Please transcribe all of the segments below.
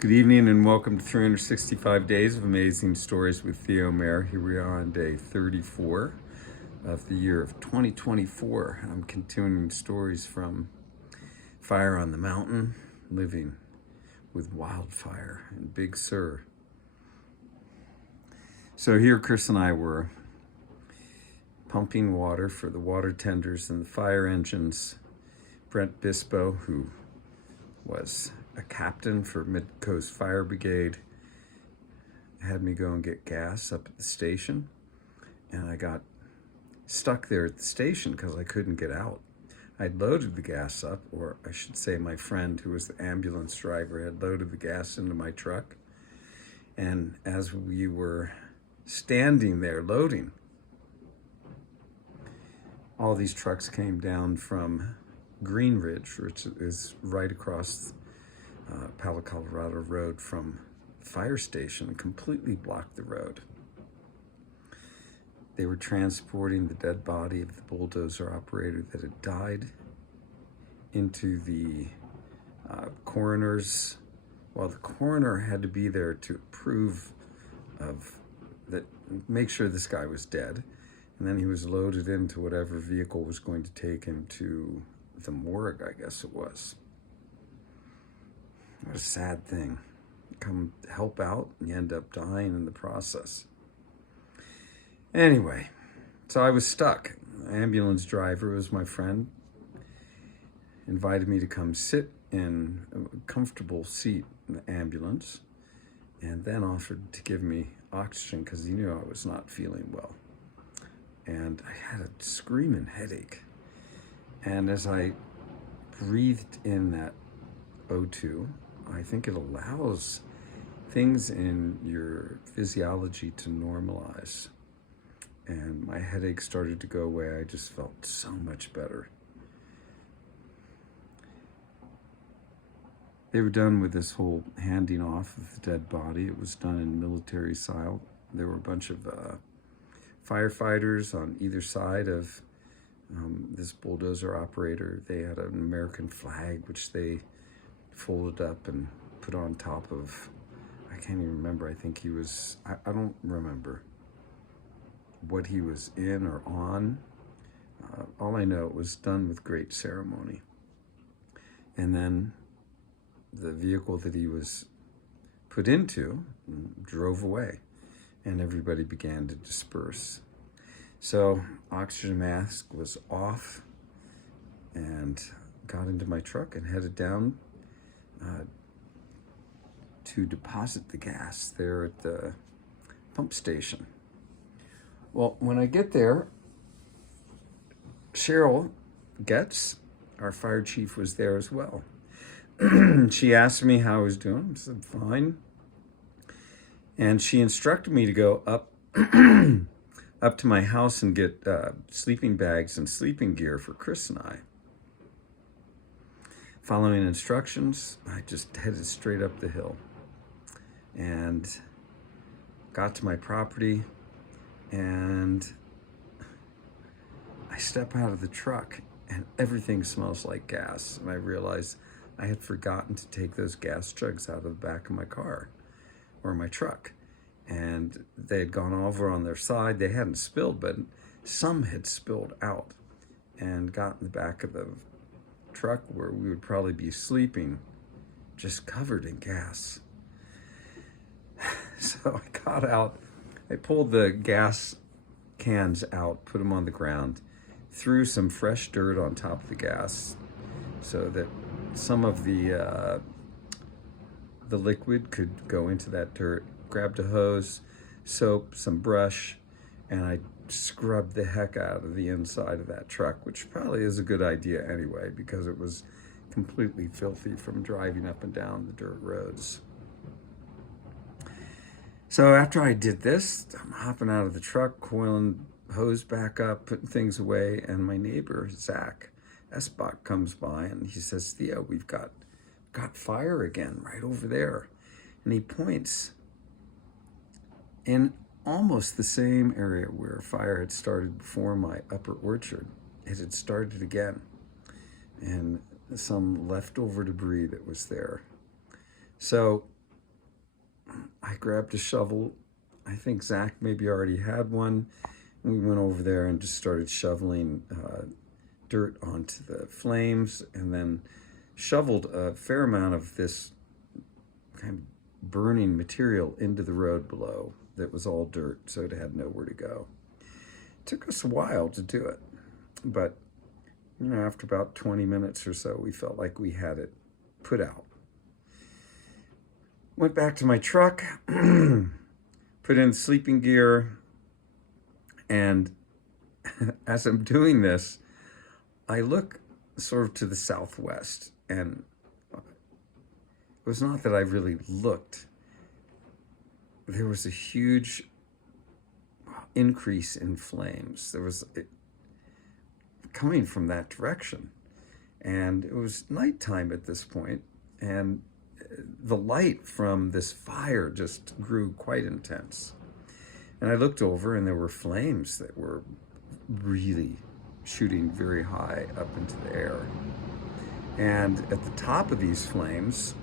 Good evening and welcome to 365 Days of Amazing Stories with Theo Mayer. Here we are on day 34 of the year of 2024. I'm continuing stories from Fire on the Mountain, living with wildfire in Big Sur. So here Chris and I were pumping water for the water tenders and the fire engines. Brent Bispo, who was a captain for Mid-Coast Fire Brigade, had me go and get gas up at the station, and I got stuck there at the station because I couldn't get out. I'd loaded the gas up, or I should say my friend, who was the ambulance driver, had loaded the gas into my truck, and as we were standing there loading, all these trucks came down from Green Ridge, which is right across Palo Colorado Road from the fire station, and completely blocked the road. They were transporting the dead body of the bulldozer operator that had died into the coroner's. Well, the coroner had to be there to approve of that, make sure this guy was dead, and then he was loaded into whatever vehicle was going to take him to the morgue, I guess it was. What a sad thing. Come help out and you end up dying in the process. Anyway, so I was stuck. The ambulance driver was my friend, invited me to come sit in a comfortable seat in the ambulance, and then offered to give me oxygen because he knew I was not feeling well. And I had a screaming headache. And as I breathed in that O2, I think it allows things in your physiology to normalize. And my headache started to go away. I just felt so much better. They were done with this whole handing off of the dead body. It was done in military style. There were a bunch of firefighters on either side of this bulldozer operator. They had an American flag, which they folded up and put on top of, I can't even remember, I think he was, I don't remember what he was in or on. All I know, it was done with great ceremony. And then the vehicle that he was put into drove away, and everybody began to disperse. So oxygen mask was off, and got into my truck and headed down to deposit the gas there at the pump station. Well, when I get there, Cheryl Getz, our fire chief, was there as well. She asked me how I was doing. I said, fine. And she instructed me to go up up to my house and get sleeping bags and sleeping gear for Chris and I. Following instructions, I just headed straight up the hill and got to my property, and I step out of the truck and everything smells like gas, and I realized I had forgotten to take those gas jugs out of the back of my car or my truck, and they had gone over on their side. They hadn't spilled, but some had spilled out and got in the back of the truck where we would probably be sleeping, just covered in gas. So I got out, I pulled the gas cans out, put them on the ground, threw some fresh dirt on top of the gas so that some of the liquid could go into that dirt. Grabbed a hose, soap, some brush, and I scrubbed the heck out of the inside of that truck, which probably is a good idea anyway, because it was completely filthy from driving up and down the dirt roads. So after I did this, I'm hopping out of the truck, coiling hose back up, putting things away, and my neighbor, Zach Esbach, comes by and he says, Theo, we've got fire again right over there. And he points in almost the same area where a fire had started before my upper orchard. It had started again, and some leftover debris that was there. So I grabbed a shovel. I think Zach maybe already had one. We went over there and just started shoveling dirt onto the flames, and then shoveled a fair amount of this kind of burning material into the road below that was all dirt, so it had nowhere to go. It took us a while to do it, but after about 20 minutes or so, we felt like we had it put out. Went back to my truck, put in sleeping gear, and as I'm doing this, I look sort of to the southwest, and it was not that I really looked. There was a huge increase in flames. There was it coming from that direction, and it was nighttime at this point, and the light from this fire just grew quite intense. And I looked over, and there were flames that were really shooting very high up into the air. And at the top of these flames,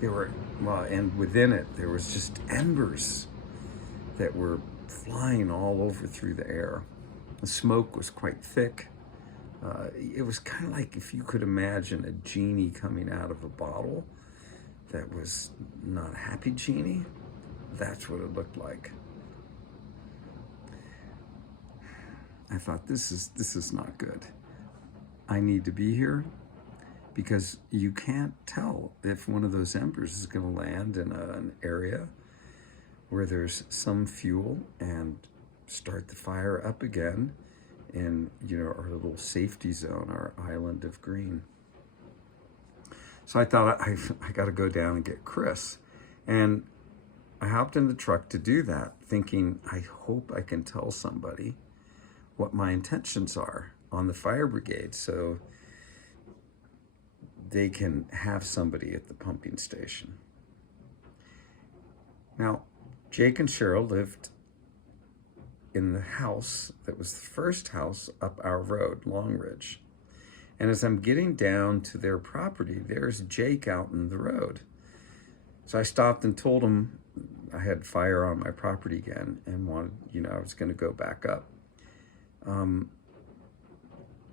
and within it, there was just embers that were flying all over through the air. The smoke was quite thick. It was kind of like if you could imagine a genie coming out of a bottle that was not a happy genie. That's what it looked like. I thought, this is not good. I need to be here, because you can't tell if one of those embers is going to land in an area where there's some fuel and start the fire up again in our little safety zone, our island of green. So I thought, I got to go down and get Chris. And I hopped in the truck to do that, thinking, I hope I can tell somebody what my intentions are on the fire brigade, so they can have somebody at the pumping station. Now, Jake and Cheryl lived in the house that was the first house up our road, Long Ridge. And as I'm getting down to their property, there's Jake out in the road. So I stopped and told him I had fire on my property again and wanted, I was going to go back up.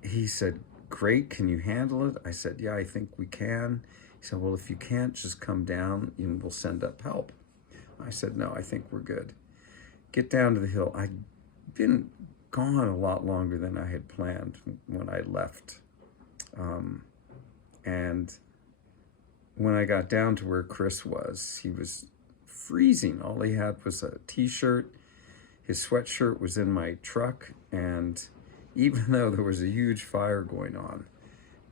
He said, great, can you handle it? I said, yeah, I think we can. He said, well, if you can't, just come down and we'll send up help. I said, no, I think we're good. Get down to the hill. I'd been gone a lot longer than I had planned when I left. And when I got down to where Chris was, he was freezing. All he had was a t-shirt. His sweatshirt was in my truck, and even though there was a huge fire going on,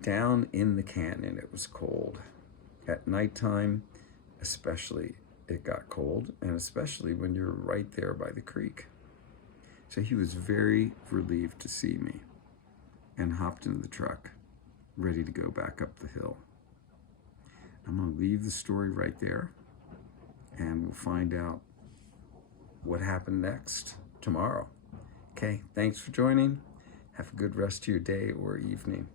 down in the canyon it was cold. At nighttime, especially, it got cold, and especially when you're right there by the creek. So he was very relieved to see me and hopped into the truck, ready to go back up the hill. I'm going to leave the story right there, and we'll find out what happened next tomorrow. Okay, thanks for joining. Have a good rest of your day or evening.